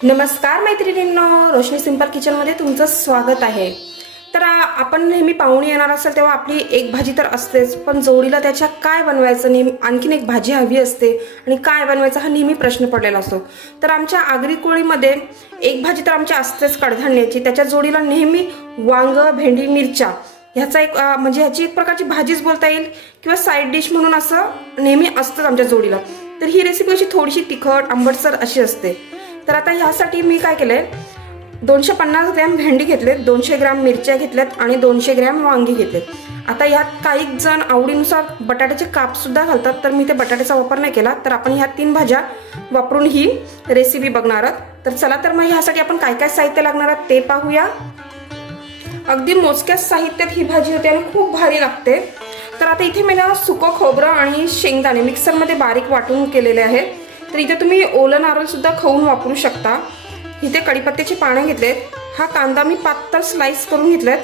नमस्कार मैत्रिणींनो, रोशनी सिंपल किचनमध्ये तुमचं स्वागत आहे। तर आपण नेहमी पाहुणे येणार असेल तेव्हा आपली एक भाजी तर असतेच, पण जोडीला त्याच्या काय बनवायचं, नेहमी आणखीन एक भाजी हवी असते आणि काय बनवायचं हा नेहमी प्रश्न पडलेला असतो। तर आमच्या आगरी कोळीमध्ये एक भाजी तर आमची असतेच कडधान्याची, त्याच्या जोडीला नेहमी वांग, भेंडी, मिरच्या ह्याचा एक म्हणजे ह्याची एक प्रकारची भाजीच बोलता येईल किंवा साइड डिश म्हणून असं नेहमी असतं आमच्या जोडीला। तर ही रेसिपी अशी थोडीशी तिखट आंबटसर अशी असते। तर आता ह्यासाठी मी काय केलंय, 250 ग्रॅम भेंडी घेतलेत, 200 ग्रॅम मिरच्या घेतल्यात आणि 200 ग्रॅम वांगी घेतलेत। आता ह्यात काही जण आवडीनुसार बटाट्याचे काप सुद्धा घालतात, तर मी ते बटाट्याचा वापर नाही केला। तर आपण ह्या 3 भाज्या वापरून ही रेसिपी बघणार आहोत। तर चला तर मग ह्यासाठी आपण काय काय साहित्य लागणार आहे ते पाहूया। अगदी मोजक्याच साहित्यात ही भाजी होते आणि खूप भारी लागते। तर आता इथे मी सुकं खोबरं आणि शेंगदाणे मिक्सरमध्ये बारीक वाटून केलेले आहेत। तर इथे तुम्ही ओलं नारळ सुद्धा खवून वापरू शकता। इथे कढीपत्त्याची पाने घेतलेत, हा कांदा मी पातळ स्लाइस करून घेतलेत,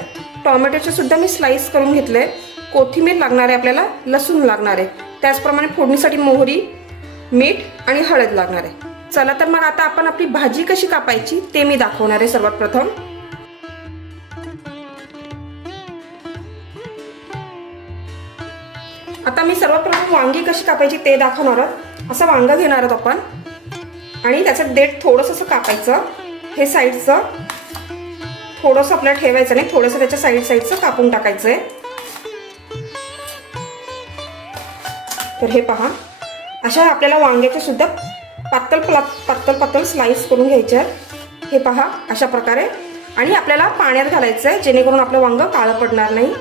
टोमॅटोचे सुद्धा मी स्लाइस करून घेतले, कोथिंबीर लागणार आहे, आपल्याला लसूण लागणार आहे, त्याचप्रमाणे फोडणीसाठी मोहरी, मीठ आणि हळद लागणार आहे। चला तर मग आता आपण आपली भाजी कशी कापायची ते मी दाखवणार आहे। सर्वात प्रथम आता मी सर्वप्रथम वांगी कशी कापायची ते दाखवणार आहोत। असं वांग घेणार आहोत आपण आणि त्याचं देठ थोडंसं असं कापायचं, हे साईडचं थोडंसं आपल्याला ठेवायचं नाही, थोडंसं त्याच्या साईडचं कापून टाकायचंय। तर हे पहा, अशा आपल्याला वांग्याचे सुद्धा पातळ स्लाइस करून घ्यायचे आहेत। हे पहा अशा प्रकारे, आणि आपल्याला पाण्यात घालायचंय जेणेकरून आपलं वांग काळं पडणार नाही।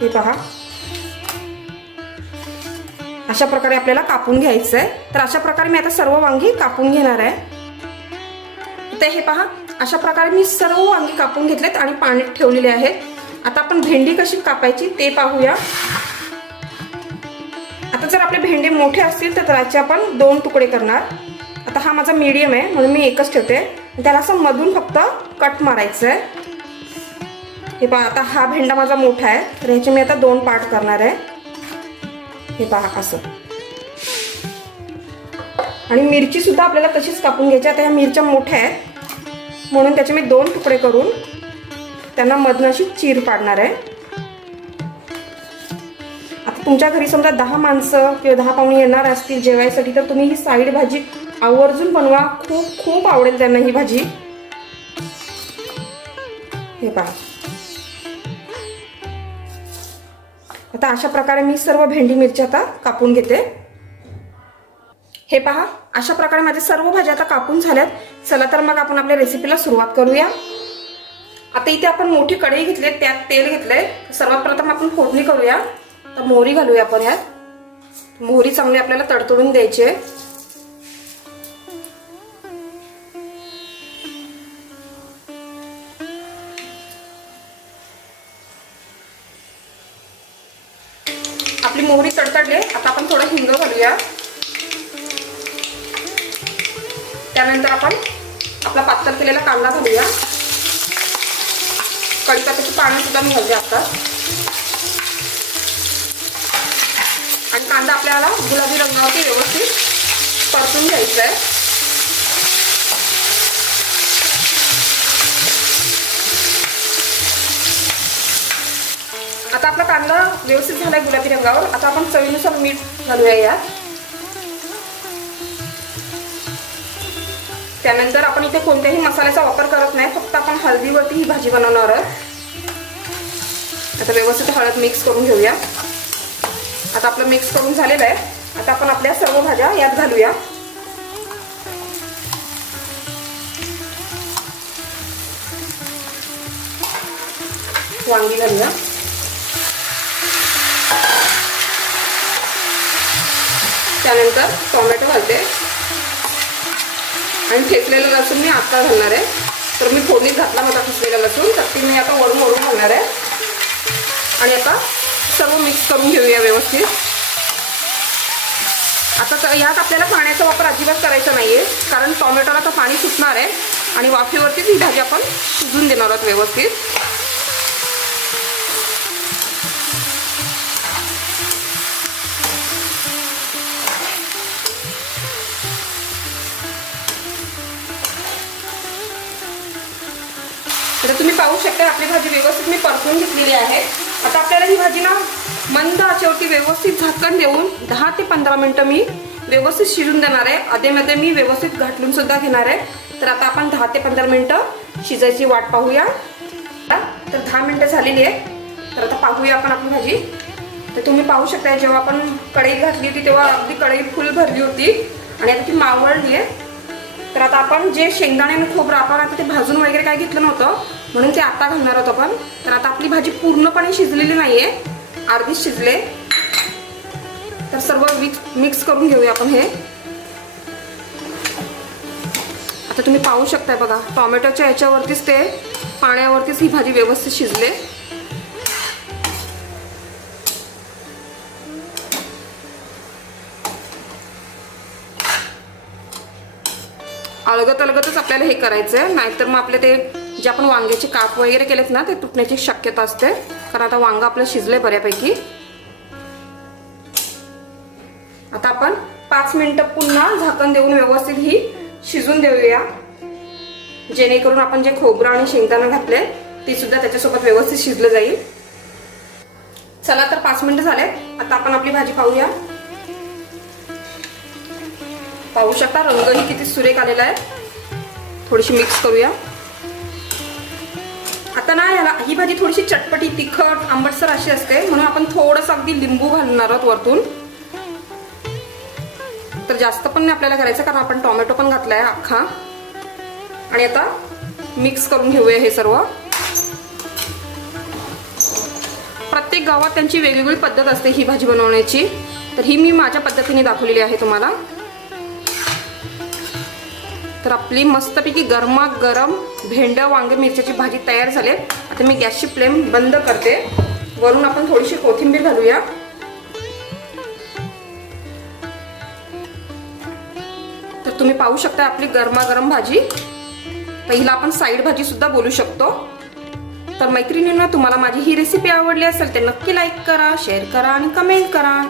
हे पहा अशा प्रकारे आपल्याला कापून घ्यायचं आहे। तर अशा प्रकारे मी आता सर्व वांगी कापून घेणार आहे। तर हे पहा अशा प्रकारे मी सर्व वांगी कापून घेतलेत आणि पाण्यात ठेवलेले आहेत। आता आपण भेंडी कशी कापायची ते पाहूया। आता जर आपले भेंडे मोठे असतील तर त्याचे आपण 2 तुकडे करणार। आता हा माझा मीडियम आहे म्हणून मी एकच ठेवते, त्याला असं मधून फक्त कट मारायचं आहे। हे पहा आता हा भेंडा माझा मोठा आहे, तर ह्याचे मी आता 2 पार्ट करणार आहे। हे पहा असं, आणि मिरची सुद्धा आपल्याला तशीच कापून घ्यायची। आता ह्या मिरच्या मोठ्या आहेत म्हणून त्याचे मी 2 तुकडे करून त्यांना मधनं अशी चीर पाडणार आहे। आता तुमच्या घरी समजा 10 माणसं किंवा 10 पाहुणे येणार असतील जेवायसाठी, तर तुम्ही ही साईड भाजी आवर्जून बनवा, खूप खूप आवडेल त्यांना ही भाजी। हे पहा आता अशा प्रकारे मी सर्व भेंडी मिरच्या आता कापून घेते। हे पहा अशा प्रकारे माझे सर्व भाज्या आता कापून झाल्यात। चला तर मग आपण आपल्या रेसिपीला सुरुवात करूया। आता इथे आपण मोठी कढई घेतली, त्यात तेल घेतलंय। सर्वात प्रथम आपण फोडणी करूया। तर मोहरी घालूया आपण यात। मोहरी चांगली आपल्याला तडतडून द्यायची आहे। आपली मोहरी तडतडली, आता आपण थोडं हिंग घालूया। त्यानंतर आपण आपला पातळ केलेला कांदा घालूया। कढीपत्त्याची पाने सुद्धा मी घालते आता, आणि कांदा आपल्याला गुलाबी रंगावरती व्यवस्थित परतून घ्यायचा आहे। आता आपला कांदा व्यवस्थित झालाय गुलाबी रंगावर। आता आपण चवीनुसार मीठ घालूया यात। त्यानंतर आपण इथे कोणत्याही मसाल्याचा वापर करत नाही, फक्त आपण हळदीवरती ही भाजी बनवणार आहोत। आता व्यवस्थित हळद मिक्स करून घेऊया। आता आपलं मिक्स करून झालेलं आहे। आता आपण आपल्या सर्व भाज्या यात घालूया। वांगी घालूया, त्यानंतर टोमॅटो घालते आणि ठेचलेलं लसूण मी आता घालणार आहे। तर मी फोडणीत घातला होता ठेचलेला लसूण, तर ती मी आता वरून घालणार आहे। आणि आता सर्व मिक्स करून घेऊया व्यवस्थित। आता यात आपल्याला पाण्याचा वापर अजिबात करायचा नाहीये, कारण टोमॅटोला तर पाणी सुटणार आहे आणि वाफेवरतीच ही भाजी आपण शिजवून देणार आहोत व्यवस्थित। तर तुम्ही पाहू शकता आपली भाजी व्यवस्थित मी परतून घेतलेली आहे. आता आपल्याला ही भाजी ना मंद आचेवरती व्यवस्थित झाकण देऊन 10 ते 15 मिनिटं मी व्यवस्थित शिजून देणार आहे. अधेमध्ये मी व्यवस्थित घाटलून सुद्धा घेणार आहे. तर आता आपण 10 ते 15 मिनिटं शिजायची वाट पाहूया. तर 10 मिनिटं झालेली आहे. तर आता पाहूया आपण आपली भाजी. तर तुम्ही पाहू शकता जेव्हा आपण कढईत घातली होती तेव्हा अगदी कढई फुल भरली होती आणि आता ती मावळली आहे. तर आता आपण जे शेंगदाणे आणि खोबरं आपण आता ते भाजून वगैरे काय घेतलं नव्हतं म्हणून ते आता घालणार आहोत आपण. तर आता आपली भाजी पूर्णपणे शिजलेली नाहीये, अर्धीच शिजले. तर सर्व मिक्स करून घेऊया आपण हे. आता तुम्ही पाहू शकताय बघा टोमॅटोच्या याच्यावरतीच ते पाण्यावरतीच ही भाजी व्यवस्थित शिजले. अलगतच आपल्याला हे करायचं आहे, नाहीतर मग आपले ते जे आपण वांग्याचे काप वगैरे केलेत ना ते तुटण्याची शक्यता असते. कारण आता वांग आपलं शिजले बऱ्यापैकी. आता आपण 5 मिनिटं पुन्हा झाकण देऊन व्यवस्थित ही शिजून देऊया, जेणेकरून आपण जे खोबरं आणि शेंगदाणे घातले ते सुद्धा त्याच्यासोबत व्यवस्थित शिजलं जाईल. चला तर 5 मिनिटं झाले. आता आपण आपली भाजी पाहूया. पाहू शकता रंगही किती सुरेख आलेला आहे. थोडीशी मिक्स करूया. आता ना याला ही भाजी थोडीशी चटपटी तिखट आंबटसर अशी असते म्हणून आपण थोडंसं अगदी लिंबू घालणार आहोत वरतून. तर जास्त पण नाही आपल्याला करायचं कारण आपण टोमॅटो पण घातलाय अख्खा. आणि आता मिक्स करून घेऊया हे सर्व. प्रत्येक गावात त्यांची वेगवेगळी पद्धत असते ही भाजी बनवण्याची. तर ही मी माझ्या पद्धतीने दाखवलेली आहे तुम्हाला. तर आपली मस्तपैकी गरमागरम भेंड्या वांगे मिरच्याची भाजी तयार झाली. आता मी गॅसची फ्लेम बंद करते. वरून आपण थोडीशी कोथिंबीर घालूया. तर तुम्ही पाहू शकता आपली गरमागरम भाजी. तर हिला आपण साईड भाजी सुद्धा बोलू शकतो. तर मैत्रिणींनो, तुम्हाला माझी ही रेसिपी आवडली असेल तर नक्की लाईक करा, शेअर करा आणि कमेंट करा.